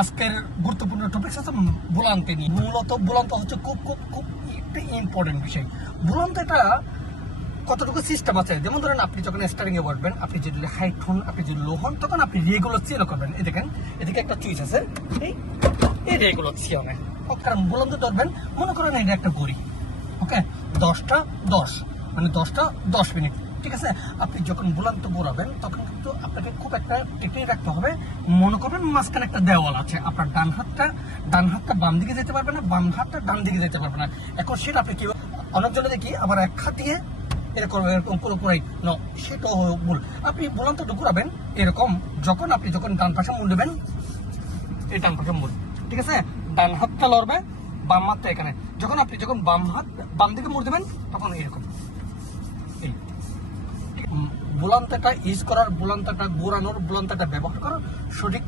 আজকের গুরুত্বপূর্ণ টপিক আছে বুলান্তে নিয়ে। মূলত বুলান্ত হচ্ছে খুব খুব খুব একটা ইম্পর্টেন্ট বিষয়। বুলান্ত এটা কতটুকু সিস্টেম আছে, যেমন ধরেন আপনি যখন স্টার্টিং এ বসবেন, আপনি যদি হাইট হন, আপনি যদি লো হন, তখন আপনি রেগুলো চেঞ্জ করবেন। এই দেখেন, এদিকে একটা সুইচ আছে, এই রেগুলো চেঞ্জ হবে। কারণ বুলান্ত ধরবেন, মনে করেন এটা একটা ঘড়ি, ওকে, 10টা 10 মানে 10টা 10 মিনিট, ঠিক আছে। আপনি যখন বুলান্ত ঘোরাবেন তখন কিন্তু আপনাকে খুব একটা টেকনিক রাখতে হবে। মনে করবেন মাঝখানে একটা দেওয়াল আছে, আপনার ডান হাতটা বাম দিকে যেতে পারবে না, বাম হাতটা ডান দিকে যেতে পারবে না। এখন সেটা আপনি কি, অনেকজনে দেখি আবার এক হাত দিয়ে এরকম এরকম পুরোপুরি সেটাও ভুল। আপনি বুলান্ত ঘোরাবেন এরকম, যখন ডান পাশে মুড় দেবেন, এই ডান পাশে মুড়, ঠিক আছে। ডান হাতটা লড়বে, বাম হাতটা এখানে। যখন বাম দিকে মুড় দেবেন, তখন এরকম। বুলান্তটা ইউজ করার, বুলান্তটা ঘোরানোর, বুলান্তটা ব্যবহার করার সঠিক